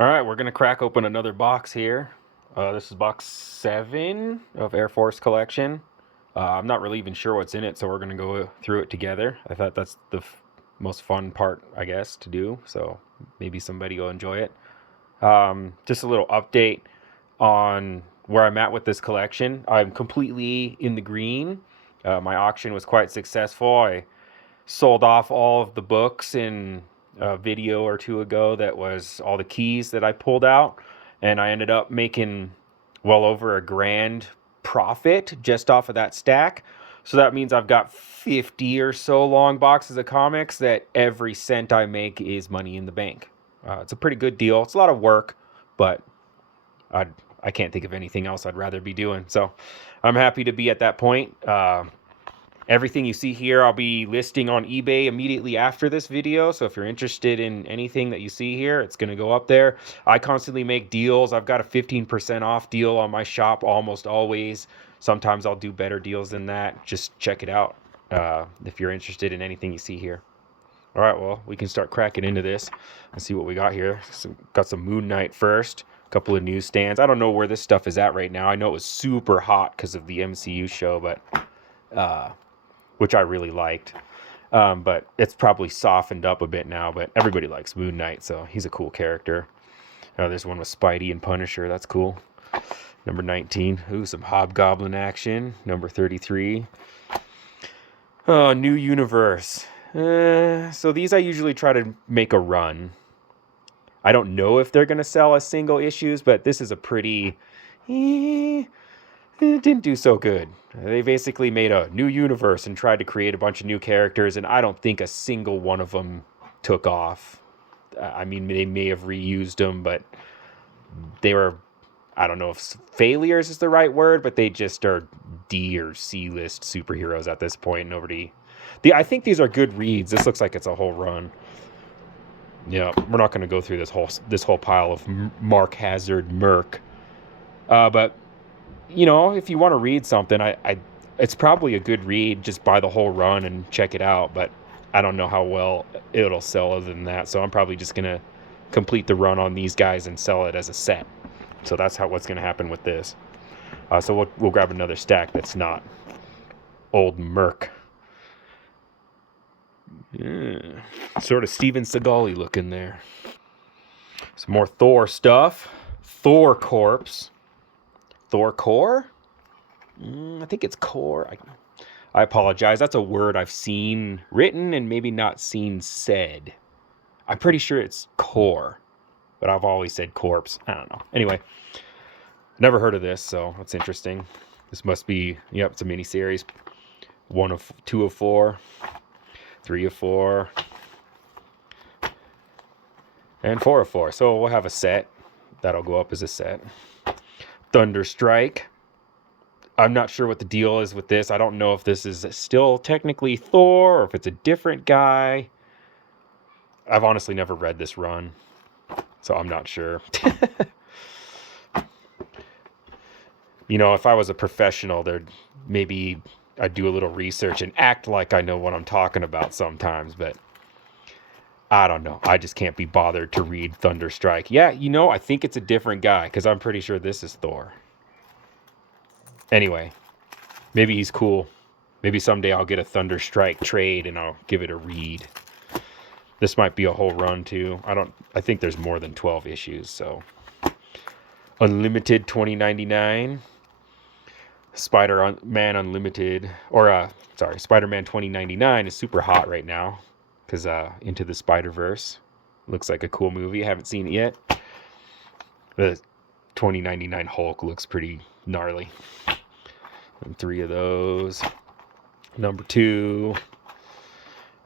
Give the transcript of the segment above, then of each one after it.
All right, we're gonna crack open another box here. This is box 7 of Airforce collection. I'm not really even sure what's in it, so we're gonna go through it together. I thought that's the most fun part, I guess, to do. So maybe somebody will enjoy it. Just a little update on where I'm at with this collection. I'm completely in the green. My auction was quite successful. I sold off all of the books in a video or two ago that was all the keys that I pulled out, and I ended up making well over a grand profit just off of that stack. So that means I've got 50 or so long boxes of comics that every cent I make is money in the bank. It's a pretty good deal. It's a lot of work, but I can't think of anything else I'd rather be doing. So I'm happy to be at that point. Everything you see here, I'll be listing on eBay immediately after this video. So if you're interested in anything that you see here, it's going to go up there. I constantly make deals. I've got a 15% off deal on my shop almost always. Sometimes I'll do better deals than that. Just check it out if you're interested in anything you see here. All right, well, we can start cracking into this and see what we got here. So, got some Moon Knight first. A couple of newsstands. I don't know where this stuff is at right now. I know it was super hot because of the MCU show, but which I really liked. But it's probably softened up a bit now, but everybody likes Moon Knight, so he's a cool character. There's one with Spidey and Punisher. That's cool. Number 19. Ooh, some Hobgoblin action. Number 33. New Universe. So these I usually try to make a run. I don't know if they're going to sell as single issues, but this is a pretty... it didn't do so good. They basically made a new universe and tried to create a bunch of new characters, and I don't think a single one of them took off. I mean, they may have reused them, but they were, I don't know if failures is the right word, but they just are D or C list superheroes at this point. I think these are good reads. This looks like it's a whole run. Yeah, we're not going to go through this whole pile of Mark Hazard Merc, but you know, if you want to read something, it's probably a good read. Just buy the whole run and check it out. But I don't know how well it'll sell other than that. So I'm probably just gonna complete the run on these guys and sell it as a set. So that's what's gonna happen with this. So we'll grab another stack that's not old Merc. Yeah, sort of Steven Seagal-y looking there. Some more Thor stuff. Thor Corpse. Thor Core? I think it's Core. I apologize. That's a word I've seen written and maybe not seen said. I'm pretty sure it's Core, but I've always said Corpse. I don't know. Anyway, never heard of this, so that's interesting. This must be, yep, it's a mini-series. 2 of 4, 3 of 4, and 4 of 4. So we'll have a set. That'll go up as a set. Thunderstrike. I'm not sure what the deal is with this. I don't know if this is still technically Thor or if it's a different guy. I've honestly never read this run, so I'm not sure. You know, if I was a professional, maybe I'd do a little research and act like I know what I'm talking about sometimes, but I don't know. I just can't be bothered to read Thunderstrike. Yeah, you know, I think it's a different guy because I'm pretty sure this is Thor. Anyway, maybe he's cool. Maybe someday I'll get a Thunderstrike trade and I'll give it a read. This might be a whole run too. I think there's more than 12 issues, so. Unlimited 2099. Spider-Man Unlimited, or Spider-Man 2099 is super hot right now. Because Into the Spider-Verse looks like a cool movie. I haven't seen it yet. The 2099 Hulk looks pretty gnarly. And 3 of those. Number 2.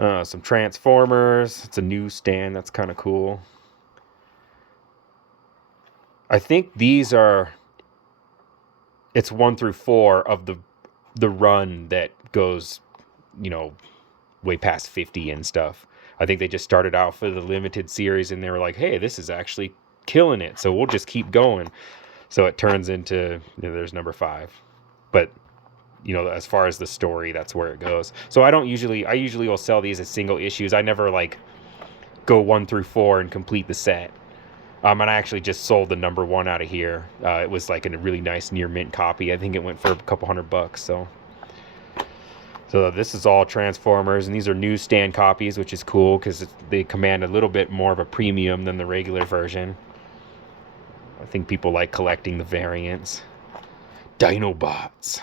Some Transformers. It's a newsstand. That's kind of cool. I think these are... It's 1 through 4 of the run that goes, you know, way past 50 and stuff. I think they just started out for the limited series and they were like, hey, this is actually killing it, so we'll just keep going. So it turns into, you know, there's number 5. But, you know, as far as the story, that's where it goes. So I usually will sell these as single issues. I never like go 1 through 4 and complete the set. And I actually just sold the number 1 out of here. It was like a really nice near mint copy. I think it went for a couple $100. So this is all Transformers, and these are newsstand copies, which is cool because they command a little bit more of a premium than the regular version. I think people like collecting the variants. Dinobots.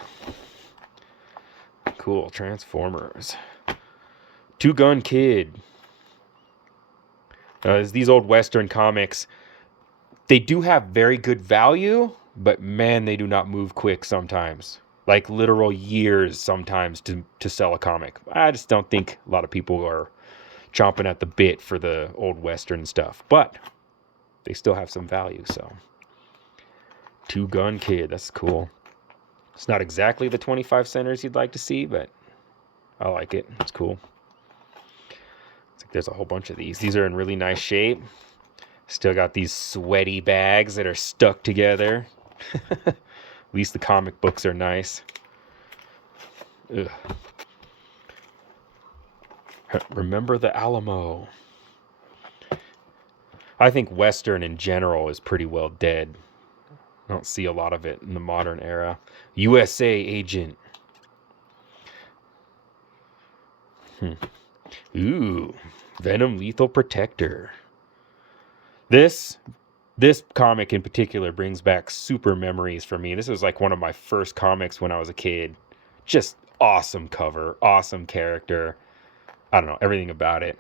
Cool, Transformers. Two Gun Kid. These old Western comics, they do have very good value, but man, they do not move quick sometimes. Like literal years sometimes to sell a comic. I just don't think a lot of people are chomping at the bit for the old Western stuff. But they still have some value, so. Two Gun Kid, that's cool. It's not exactly the 25 centers you'd like to see, but I like it. It's cool. It's like there's a whole bunch of these. These are in really nice shape. Still got these sweaty bags that are stuck together. At least the comic books are nice. Ugh. Remember the Alamo. I think Western in general is pretty well dead. I don't see a lot of it in the modern era. USA Agent. Ooh, Venom Lethal Protector. This comic in particular brings back super memories for me. This was like one of my first comics when I was a kid. Just awesome cover, awesome character. I don't know, everything about it.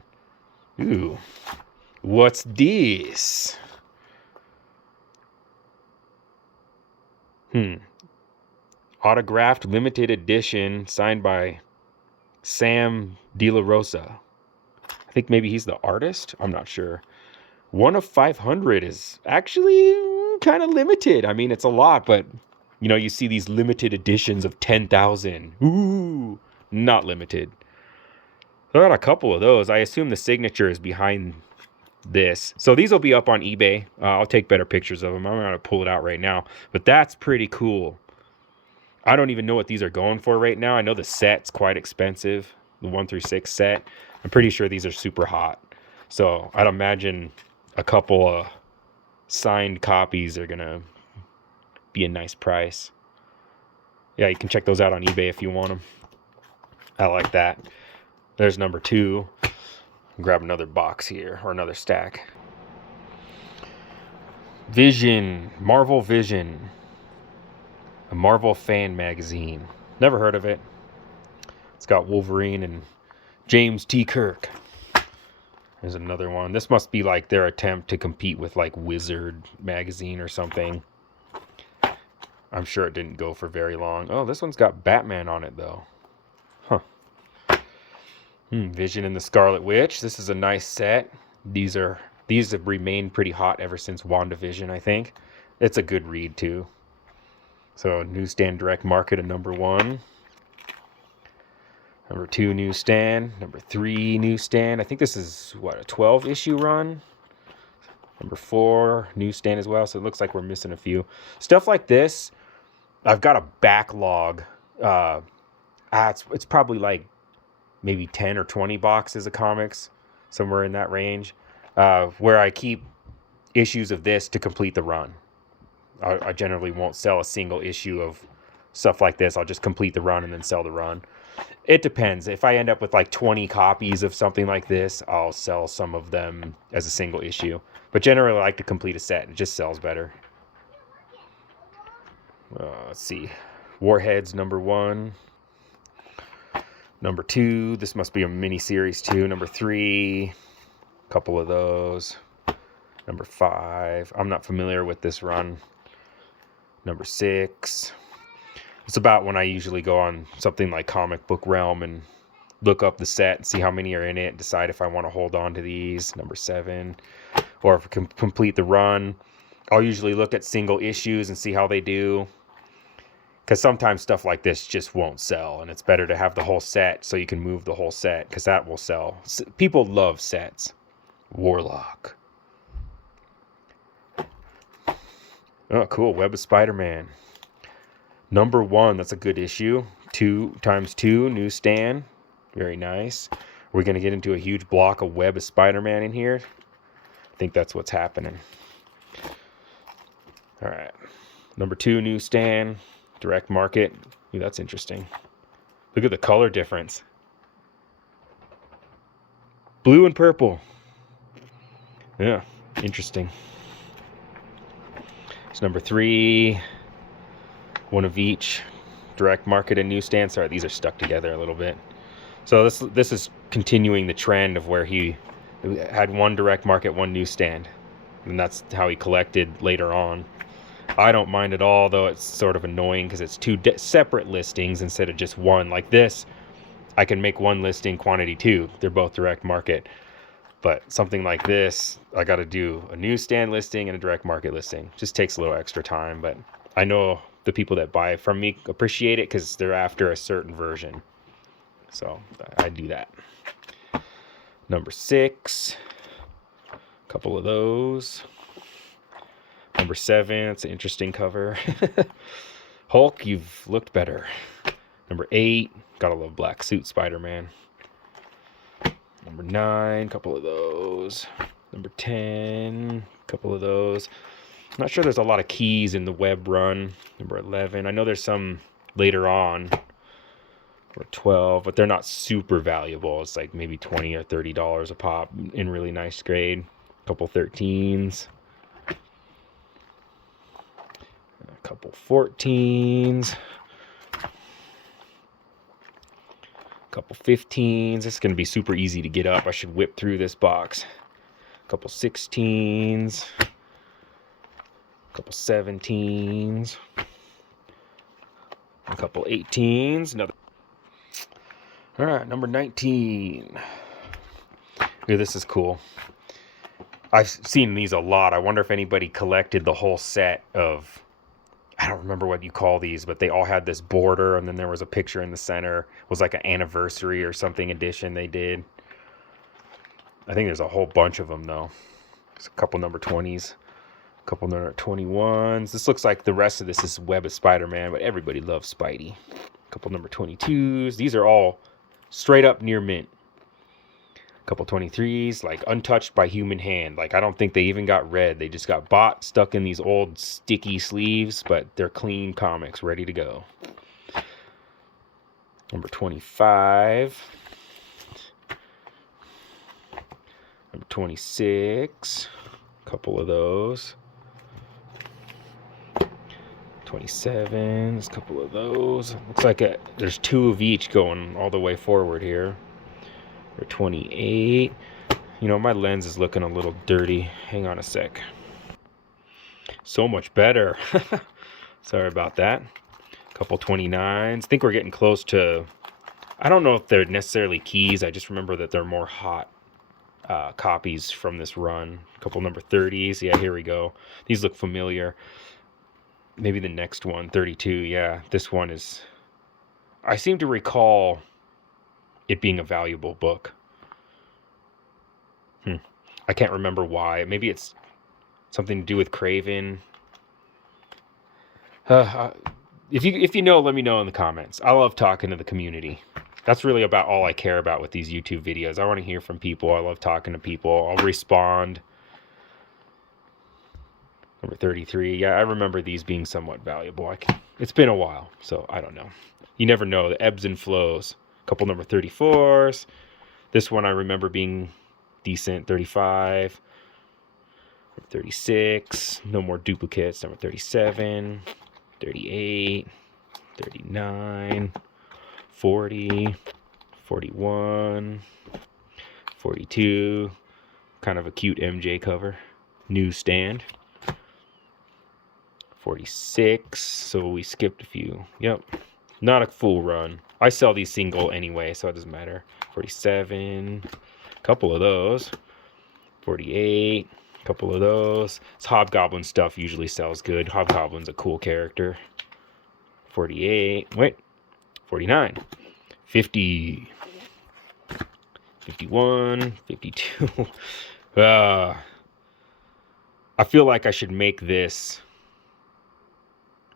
Ooh, what's this? Autographed limited edition signed by Sam De La Rosa. I think maybe he's the artist. I'm not sure. 1 of 500 is actually kind of limited. I mean, it's a lot, but you know, you see these limited editions of 10,000. Ooh, not limited. I got a couple of those. I assume the signature is behind this. So these will be up on eBay. I'll take better pictures of them. I'm going to pull it out right now. But that's pretty cool. I don't even know what these are going for right now. I know the set's quite expensive. The 1 through 6 set. I'm pretty sure these are super hot. So I'd imagine a couple of signed copies are going to be a nice price. Yeah, you can check those out on eBay if you want them. I like that. There's number 2. Grab another box here, or another stack. Vision, Marvel Vision. A Marvel fan magazine. Never heard of it. It's got Wolverine and James T. Kirk. There's another one. This must be like their attempt to compete with like Wizard magazine or something. I'm sure it didn't go for very long. Oh, this one's got Batman on it though. Huh. Vision and the Scarlet Witch. This is a nice set. These have remained pretty hot ever since WandaVision, I think. It's a good read too. So newsstand direct market at number 1. Number 2 newsstand. Number 3 newsstand. I think this is what, a 12 issue run. Number 4 newsstand as well. So it looks like we're missing a few. Stuff like this, I've got a backlog. It's probably like maybe 10 or 20 boxes of comics, somewhere in that range, where I keep issues of this to complete the run. I generally won't sell a single issue of stuff like this. I'll just complete the run and then sell the run. It depends. If I end up with like 20 copies of something like this, I'll sell some of them as a single issue. But generally I like to complete a set. It just sells better. Let's see. Warheads number 1. Number 2. This must be a mini series too. Number 3. A couple of those. Number 5. I'm not familiar with this run. Number 6. It's about when I usually go on something like Comic Book Realm and look up the set and see how many are in it and decide if I want to hold on to these. Number 7. Or if I can complete the run, I'll usually look at single issues and see how they do. Because sometimes stuff like this just won't sell, and it's better to have the whole set so you can move the whole set, because that will sell. People love sets. Warlock. Oh, cool. Web of Spider-Man. Number 1. That's a good issue. 2 times 2 newsstand. Very nice. We're going to get into a huge block of Web of Spider-Man in here. I think that's what's happening. All right. Number 2 newsstand, direct market. Ooh, that's interesting. Look at the color difference. Blue and purple. Yeah, interesting. It's number 3. One of each. Direct market and newsstand. Sorry, these are stuck together a little bit. So this is continuing the trend of where he had one direct market, one newsstand. And that's how he collected later on. I don't mind at all, though it's sort of annoying because it's 2 separate listings instead of just one. Like this, I can make one listing quantity 2. They're both direct market. But something like this, I got to do a newsstand listing and a direct market listing. Just takes a little extra time, but I know the people that buy from me appreciate it because they're after a certain version. So I do that. Number 6, a couple of those. Number 7, it's an interesting cover. Hulk, you've looked better. Number 8, gotta love black suit Spider-Man. Number 9, couple of those. Number 10, couple of those. I'm not sure there's a lot of keys in the web run. Number 11, I know there's some later on. Number 12, but they're not super valuable. It's like maybe $20 or $30 a pop in really nice grade. Couple 13s. A couple 14s. Couple 15s. It's going to be super easy to get up. I should whip through this box. Couple 16s. Couple 17s. A couple 18s. Another. All right, number 19. Ooh, this is cool. I've seen these a lot. I wonder if anybody collected the whole set of, I don't remember what you call these, but they all had this border, and then there was a picture in the center. It was like an anniversary or something edition they did. I think there's a whole bunch of them, though. There's a couple number 20s, a couple number 21s. This looks like the rest of this is Web of Spider-Man, but everybody loves Spidey. A couple number 22s. These are all straight up near mint. A couple 23s, like untouched by human hand. Like, I don't think they even got read. They just got bought, stuck in these old sticky sleeves, but they're clean comics, ready to go. Number 25. Number 26. A couple of those. 27s, a couple of those. Looks like there's 2 of each going all the way forward here. Or 28. You know, my lens is looking a little dirty. Hang on a sec. So much better. Sorry about that. Couple 29s. I think we're getting close to, I don't know if they're necessarily keys. I just remember that they're more hot copies from this run. A couple number 30s. Yeah, here we go. These look familiar. Maybe the next one, 32. Yeah, this one is, I seem to recall it being a valuable book. I can't remember why. Maybe it's something to do with Craven. If you know, let me know in the comments. I love talking to the community. That's really about all I care about with these YouTube videos. I want to hear from people. I love talking to people. I'll respond. Number 33. Yeah, I remember these being somewhat valuable. It's been a while, so I don't know. You never know. The ebbs and flows. Couple number 34s. This one I remember being decent. 35. 36. No more duplicates. Number 37. 38. 39. 40. 41. 42. Kind of a cute MJ cover. Newsstand. 46. So we skipped a few. Yep. Not a full run. I sell these single anyway, so it doesn't matter. 47. A couple of those. 48. A couple of those. This Hobgoblin stuff usually sells good. Hobgoblin's a cool character. 48. Wait. 49. 50. 51. 52. I feel like I should make this.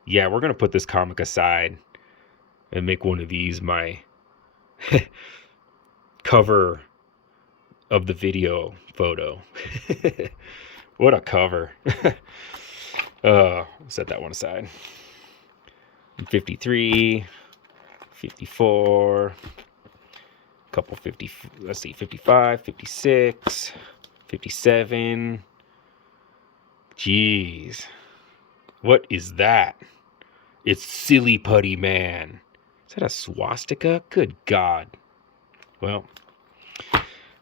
Yeah, we're going to put this comic aside and make one of these my cover of the video photo. What a cover. Set that one aside. 53, 54, couple 50, let's see, 55, 56, 57. Jeez. What is that? It's Silly Putty Man. Is that a swastika? Good God. Well,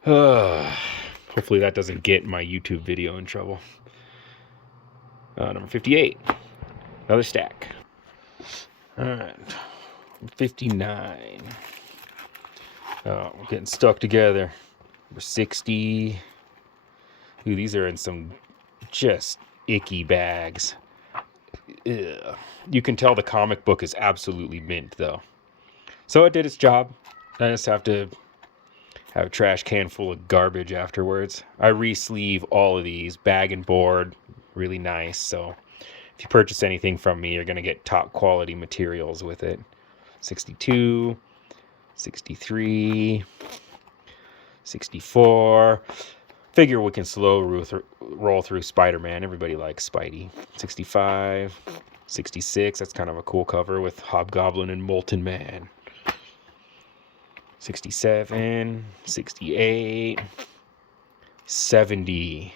hopefully that doesn't get my YouTube video in trouble. Number 58. Another stack. Alright. 59. Oh, we're getting stuck together. Number 60. Ooh, these are in some just icky bags. Ugh. You can tell the comic book is absolutely mint, though. So it did its job. I just have to have a trash can full of garbage afterwards. I re-sleeve all of these, bag and board, really nice. So if you purchase anything from me, you're going to get top quality materials with it. 62, 63, 64. Figure we can slow roll through Spider-Man. Everybody likes Spidey. 65, 66. That's kind of a cool cover with Hobgoblin and Molten Man. 67, 68, 70.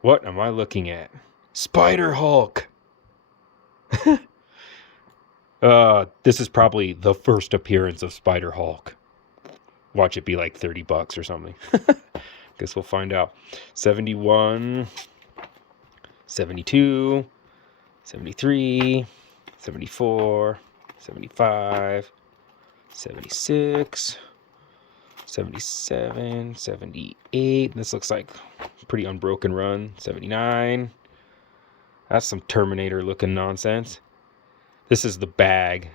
What am I looking at? Spider Hulk! This is probably the first appearance of Spider Hulk. Watch it be like $30 or something. Guess we'll find out. 71, 72, 73, 74, 75, 76, 77, 78. This looks like a pretty unbroken run. 79. That's some Terminator looking nonsense. This is the bag.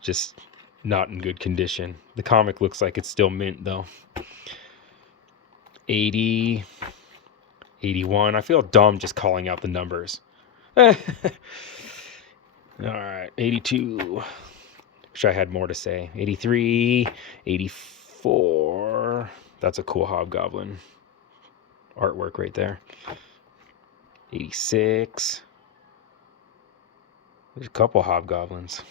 Just not in good condition. The comic looks like it's still mint though. 80, 81. I feel dumb just calling out the numbers. All right, 82. Wish I had more to say. 83, 84. That's a cool Hobgoblin artwork right there. 86. There's a couple Hobgoblins.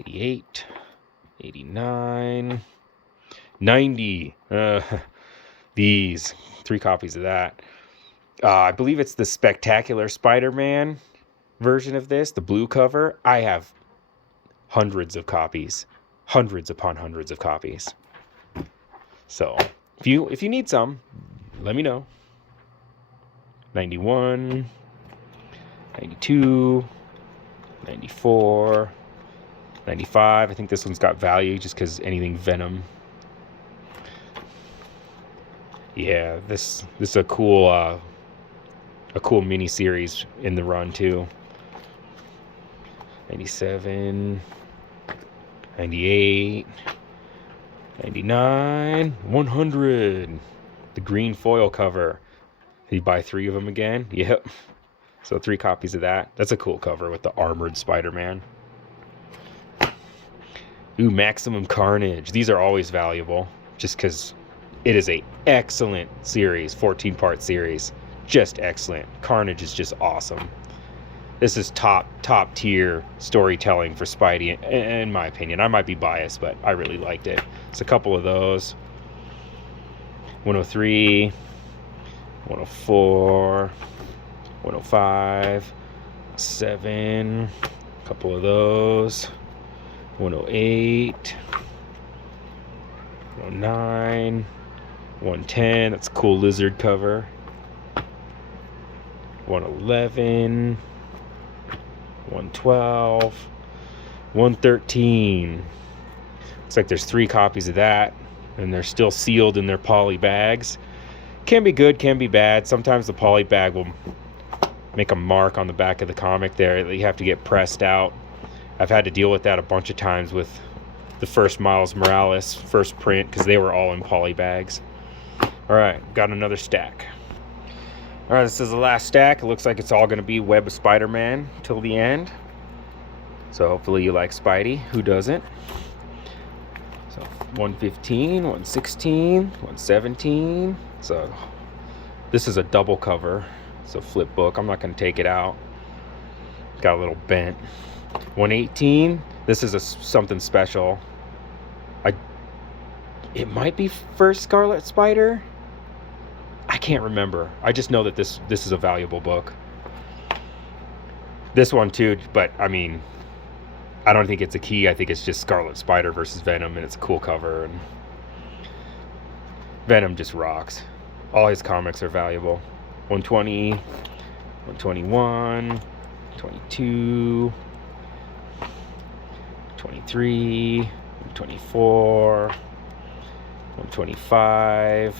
88, 89, 90. These 3 copies of that. I believe it's the Spectacular Spider-Man version of this, the blue cover. I have hundreds of copies, hundreds upon hundreds of copies. So if you need some, let me know. 91, 92, 94, 95. I think this one's got value just because anything Venom. Yeah, this is a cool mini series in the run too. 97, 98, 99, 100. The green foil cover. You buy 3 of them again? Yep. So 3 copies of that. That's a cool cover with the armored Spider-Man. Ooh, Maximum Carnage. These are always valuable just because it is a excellent series, 14-part series. Just excellent. Carnage is just awesome. This is top tier storytelling for Spidey, in my opinion. I might be biased, but I really liked it. It's a couple of those. 103, 104, 105, 7, a couple of those. 108, 109, 110. That's a cool lizard cover. 111, 112, 113. Looks like there's 3 copies of that, and they're still sealed in their poly bags. Can be good, can be bad. Sometimes the poly bag will make a mark on the back of the comic there that you have to get pressed out. I've had to deal with that a bunch of times with the first Miles Morales first print because they were all in poly bags. All right, got another stack. All right, this is the last stack. It looks like it's all going to be Web of Spider-Man till the end. So hopefully you like Spidey. Who doesn't? So 115, 116, 117. So This is a double cover. It's a flip book. I'm not going to take it out. Got a little bent. 118. This is something special. It might be first Scarlet Spider. I can't remember. I just know that this is a valuable book. This one too, but I mean, I don't think it's a key. I think it's just Scarlet Spider versus Venom, and it's a cool cover. And Venom just rocks. All his comics are valuable. 120, 121, 22, 23, 24. 125.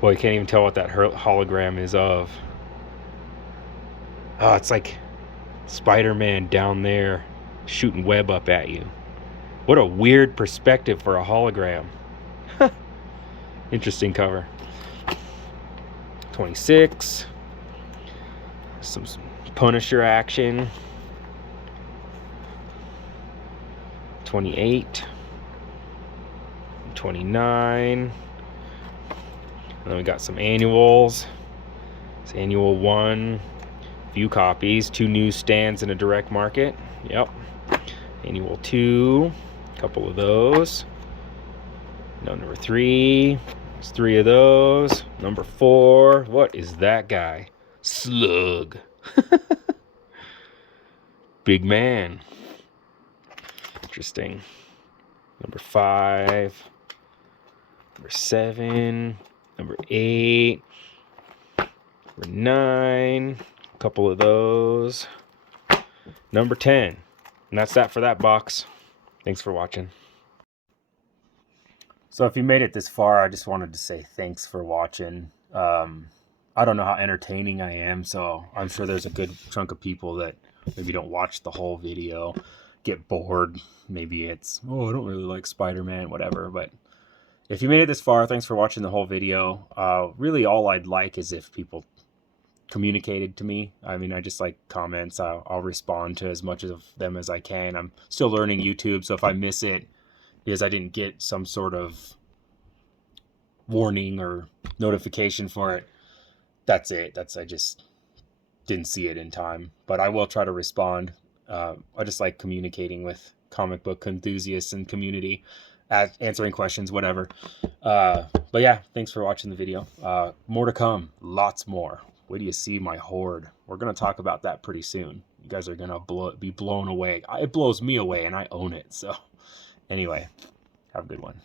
Boy, I can't even tell what that hologram is of. Oh, it's like Spider-Man down there shooting web up at you. What a weird perspective for a hologram. Interesting cover. 26. Some Punisher action. 28. 29. And then we got some annuals. It's annual 1, few copies, 2 newsstands in a direct market. Yep. Annual 2, a couple of those. No, number 3, there's 3 of those. Number 4, what is that guy? Slug. Big man. Interesting. Number 5. Number 7, number 8, number 9, a couple of those, number 10. And that's that for that box. Thanks for watching. So if you made it this far, I just wanted to say thanks for watching. I don't know how entertaining I am, so I'm sure there's a good chunk of people that maybe don't watch the whole video, get bored. Maybe it's, oh, I don't really like Spider-Man, whatever, but if you made it this far, thanks for watching the whole video. Really, all I'd like is if people communicated to me. I mean, I just like comments. I'll respond to as much of them as I can. I'm still learning YouTube, so if I miss it because I didn't get some sort of warning or notification for it, that's it. I just didn't see it in time. But I will try to respond. I just like communicating with comic book enthusiasts and community. Answering questions, whatever. But yeah, thanks for watching the video. More to come, lots more. Wait till you see my horde. We're gonna talk about that pretty soon. You guys are gonna be blown away. It blows me away, and I own it. So anyway, have a good one.